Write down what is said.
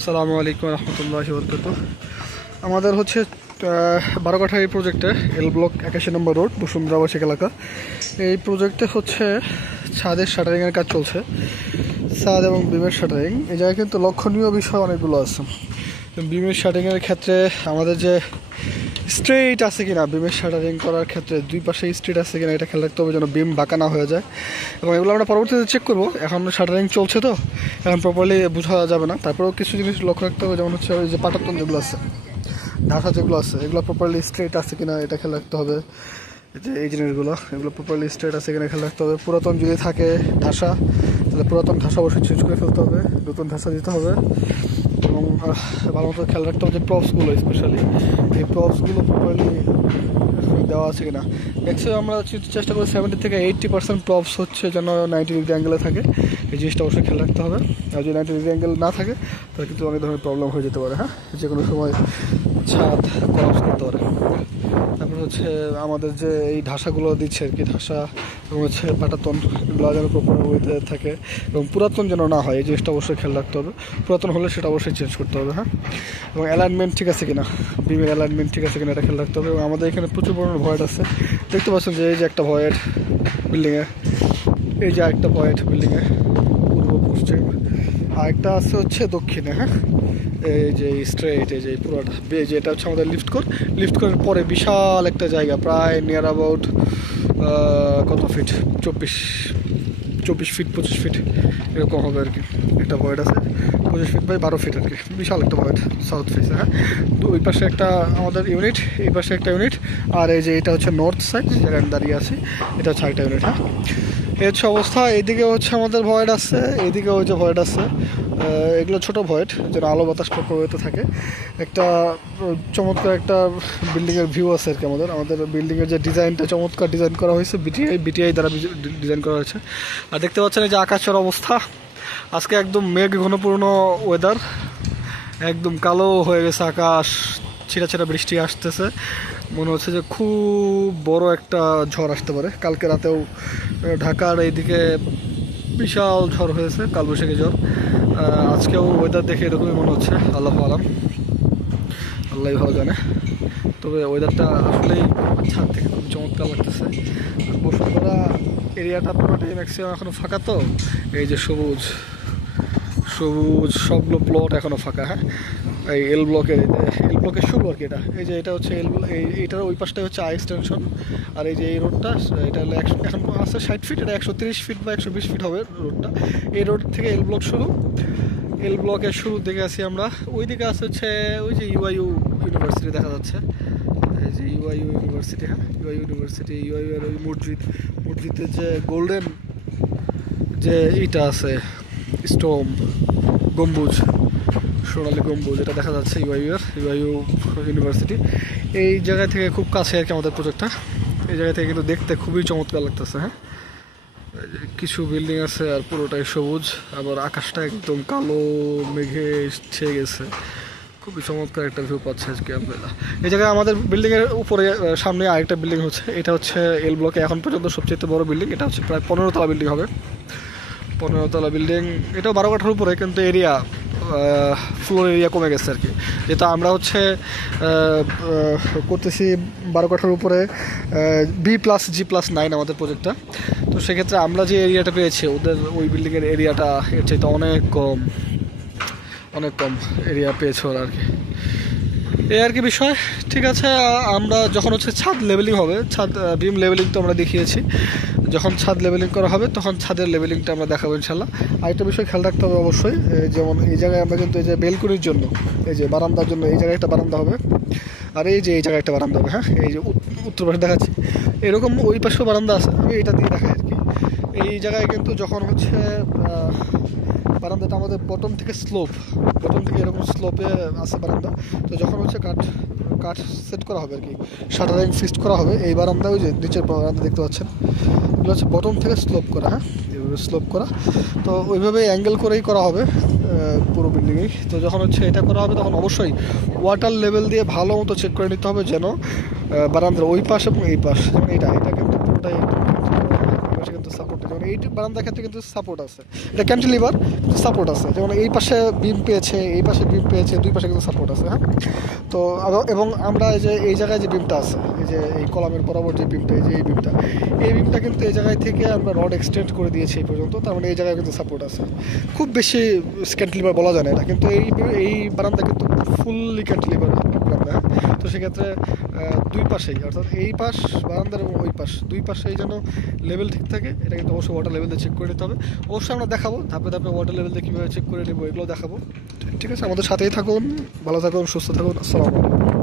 আসসালামু আলাইকুম রহমতুল্লাহি বরকাতুহ। আমাদের হচ্ছে 12 কাঠা এই প্রজেক্টে এল ব্লক 81 নম্বর রোড বসুন্ধরা আবাসিক এলাকা। এই প্রজেক্টে হচ্ছে ছাদের শাটারিংয়ের কাজ চলছে, ছাদ এবং বিমের শাটারিং। এই জায়গায় কিন্তু লক্ষণীয় বিষয় অনেকগুলো আছে। বিমের শাটারিংয়ের ক্ষেত্রে আমাদের যে স্ট্রেট আছে কিনা, বিমের শাটারিং করার ক্ষেত্রে দুই পাশে স্ট্রেট আছে কিনা এটা খেয়াল রাখতে হবে যেন বিম বাঁকা না হয়ে যায়, এবং এগুলো আমরা পরবর্তীতে চেক করবো। এখন শাটারিং চলছে তো এখন প্রপারলি বোঝা যাবে না, তারপরেও কিছু জিনিস লক্ষ্য রাখতে হবে। যেমন হচ্ছে ওই যে পাটাতন যেগুলো আছে, ঢাসা যেগুলো আছে, এগুলো প্রপারলি স্ট্রেট আছে কিনা এটা খেয়াল রাখতে হবে। যে এই জিনিসগুলো এগুলো প্রপারলি স্ট্রেট আছে কিনা খেয়াল রাখতে হবে। পুরাতন যদি থাকে ঢাসা, তাহলে পুরাতন ঢাসা অবশ্যই চেঞ্জ করে ফেলতে হবে, নতুন ঢাসা দিতে হবে। এবং ভালো মতো খেয়াল রাখতে হবে যে প্রপসগুলো, স্পেশালি এই প্রপসগুলো প্রপারলি দেওয়া আছে কিনা। ম্যাক্সিমাম আমরা চেষ্টা করি 70 থেকে 80% প্রপস হচ্ছে যেন 90 ডিগ্রি অ্যাঙ্গেলে থাকে। এই জিনিসটা অবশ্যই খেয়াল রাখতে হবে। আর যদি 90 ডিগ্রি অ্যাঙ্গেল না থাকে তাহলে কিন্তু অনেক ধরনের প্রবলেম হয়ে যেতে পারে। হ্যাঁ, যে কোনো সময় ছাদ কলাপস করতে পারে। তারপর হচ্ছে আমাদের যে এই ঢাসাগুলো দিচ্ছে আর কি, ঢাসা এবং হচ্ছে পাটাতন, এগুলো যেন প্রপার ওয়েতে থাকে এবং পুরাতন যেন না হয়, এই জিনিসটা অবশ্যই খেয়াল রাখতে হবে। পুরাতন হলে সেটা অবশ্যই চেঞ্জ করতে হবে। হ্যাঁ, এবং অ্যালাইনমেন্ট ঠিক আছে কিনা, বিমের অ্যালাইনমেন্ট ঠিক আছে কিনা এটা খেয়াল রাখতে হবে। এবং আমাদের এখানে প্রচুর পরিমাণে ভয়েড আছে, দেখতে পাচ্ছেন যে এই যে একটা ভয়েড বিল্ডিংয়ে, এই যে একটা ভয়েড বিল্ডিংয়ে পূর্ব পশ্চিম, আরেকটা আছে হচ্ছে দক্ষিণে। হ্যাঁ, এই যে স্ট্রেট, এই যে পুরোটা, এই যে এটা হচ্ছে আমাদের লিফট করার পরে বিশাল একটা জায়গা, প্রায় নিয়ার অ্যাবাউট কত ফিট, 24 ফিট 25 ফিট এরকম হবে আর কি। একটা ভয়েড আছে 25 ফিট বাই 12 ফিট আর কি, বিশাল একটা ভয়েড সাউথ ফেসে। হ্যাঁ, তো ওই পাশে একটা আমাদের ইউনিট, এই পাশে একটা ইউনিট, আর এই যে এটা হচ্ছে নর্থ সাইড যেখানে আমি দাঁড়িয়ে আছি, এটা হচ্ছে আরেকটা ইউনিট। হ্যাঁ, এই হচ্ছে অবস্থা। এইদিকে হচ্ছে আমাদের ভয়েড আছে, এইদিকে হচ্ছে ভয়েড আছে। এগুলো ছোট ভয়েড যেন আলো বাতাস প্রভাবিত থাকে। একটা চমৎকার একটা বিল্ডিংয়ের ভিউ আছে আর কি। আমাদের বিল্ডিংয়ের যে ডিজাইনটা চমৎকার ডিজাইন করা হয়েছে, বিটিআই দ্বারা ডিজাইন করা হয়েছে। আর দেখতে পাচ্ছেন এই যে আকাশের অবস্থা, আজকে একদম মেঘ ঘনপূর্ণ ওয়েদার, একদম কালো হয়ে গেছে আকাশ, ছিটা বৃষ্টি আসতেছে। মনে হচ্ছে যে খুব বড় একটা ঝড় আসতে পারে। কালকে রাতেও ঢাকার এইদিকে বিশাল ঝড় হয়েছে, কালবৈশাখী ঝড়। আজকেও ওয়েদার দেখে এরকমই মনে হচ্ছে। আল্লাহ আলাম, আল্লাহ ভালো জানে। তবে ওয়েদারটা আসলেই ছাদ থেকে খুব চমৎকার লাগতেছে। বসুন্ধরা এরিয়াটা পুরোটাই ম্যাক্সিমাম এখনও ফাঁকা, তো এই যে সবুজ সবগুলো প্লট এখনও ফাঁকা। হ্যাঁ, এই এল ব্লকের শুরু আর কি এটা। এই যে এটা হচ্ছে এইটার ওই পাশটাই হচ্ছে আই এক্সটেনশন। আর এই যে এই রোডটা, এটা হলো এখন আছে 60 ফিট, এটা 130 ফিট বা 120 ফিট হবে রোডটা। এই রোড থেকে এল ব্লক শুরু। এল ব্লকের শুরুর দিকে আছি আমরা। ওই দিকে আছে হচ্ছে ওই যে ইউআইইউ ইউনিভার্সিটি দেখা যাচ্ছে, এই যে ইউআইইউ ইউনিভার্সিটি। হ্যাঁ, ইউআইইউ আর ওই মসজিদের যে গোল্ডেন যে এইটা আছে, স্টোম গম্বুজ, সোনালী গম্বুজ, এটা দেখা যাচ্ছে ইউআইইউ ইউনিভার্সিটি। এই জায়গা থেকে খুব কাছে আর কি আমাদের প্রজেক্টটা। এই জায়গা থেকে কিন্তু দেখতে খুবই চমৎকার লাগতেছে। হ্যাঁ, কিছু বিল্ডিং আছে আর পুরোটাই সবুজ, আবার আকাশটা একদম কালো মেঘে ছেয়ে গেছে। খুবই চমৎকার একটা ভিউ পাচ্ছে আজকে আমরা। এই জায়গায় আমাদের বিল্ডিংয়ের উপরে সামনে আরেকটা বিল্ডিং হচ্ছে, এটা হচ্ছে এল ব্লকে এখন পর্যন্ত সবচেয়ে বড় বিল্ডিং। এটা হচ্ছে প্রায় 15 তলা বিল্ডিং হবে, 15 তলা বিল্ডিং। এটাও 12 কাঠার উপরে, কিন্তু এরিয়া ফ্লোর এরিয়া কমে গেছে আর কি। যেটা আমরা হচ্ছে করতেছি 12 কাঠার উপরে, B+G+9 আমাদের প্রজেক্টটা। তো সেক্ষেত্রে আমরা যে এরিয়াটা পেয়েছি, ওদের ওই বিল্ডিংয়ের এরিয়াটা এর চাইতে অনেক কম এরিয়া পেয়েছে ওরা আর কি। এই আর কি বিষয়। ঠিক আছে, আমরা যখন হচ্ছে ছাদ লেভেলিং হবে, বিম লেভেলিং তো আমরা দেখিয়েছি, যখন ছাদ লেভেলিং করা হবে তখন ছাদের লেভেলিংটা আমরা দেখাবো ইনশাল্লাহ। আরেকটা বিষয় খেয়াল রাখতে হবে অবশ্যই, যেমন এই জায়গায় আমরা কিন্তু এই যে বেলকুনির জন্য, এই যে বারান্দার জন্য এই জায়গায় একটা বারান্দা হবে, আর এই যে এই জায়গায় একটা বারান্দা হবে। হ্যাঁ, এই যে উত্তর পাশে দেখাচ্ছি, এরকম ওই পাশেও বারান্দা আছে, আমি এটা দিয়ে দেখাই আর কি। এই জায়গায় কিন্তু যখন হচ্ছে বারান্দাটা আমাদের বটম থেকে এরকম স্লোপে আছে বারান্দা। তো যখন হচ্ছে কাঠ সেট করা হবে আর কি, শাটারিং ফিক্সড করা হবে, এই বারান্দা, ওই যে নিচের বারান্দা দেখতে পাচ্ছেন, এগুলো হচ্ছে বটম থেকে স্লোপ করা। হ্যাঁ, এভাবে স্লোপ করা, তো ওইভাবে অ্যাঙ্গেল করেই করা হবে পুরো বিল্ডিংয়েই। তো যখন হচ্ছে এটা করা হবে তখন অবশ্যই ওয়াটার লেভেল দিয়ে ভালো মতো চেক করে নিতে হবে যেন বারান্দার ওই পাশ এবং এই পাশ, যেমন এটা কিন্তু পুরোটাই কিন্তু সাপোর্ট, যেমন এই বারান্দার ক্ষেত্রে কিন্তু সাপোর্ট আছে, এটা ক্যান্টিলিভার সাপোর্ট আছে, যেমন এই পাশে বিম পেয়েছে, এই পাশে বিম পেয়েছে, দুই পাশে কিন্তু সাপোর্ট আছে। হ্যাঁ, তো এবং আমরা এই যে এই জায়গায় যে বিমটা আছে, এই যে এই কলামের বরাবর যে বিমটা, এই যে এই বিমটা কিন্তু এই জায়গায় থেকে আমরা রড এক্সটেন্ড করে দিয়েছি এই পর্যন্ত, তার মানে এই জায়গায় কিন্তু সাপোর্ট আছে। খুব বেশি ক্যান্টিলিভার বলা যায় না এটা, কিন্তু এই বারান্দা কিন্তু ফুললি ক্যান্টিলিভার বারান্দা। তো সেক্ষেত্রে দুই পাশেই, অর্থাৎ এই পাশ বারান্দার এবং ওই পাশ, দুই পাশেই যেন লেভেল ঠিক থাকে, এটা কিন্তু অবশ্যই ওয়াটার লেভেল দিয়ে চেক করে নিতে হবে। অবশ্যই আমরা দেখাবো ধাপে ধাপে ওয়াটার লেভেল দিয়ে কীভাবে চেক করে নেবো, এগুলো দেখাবো। ঠিক আছে, আমাদের সাথেই থাকুন, ভালো থাকুন, সুস্থ থাকুন। আসসালামু আলাইকুম।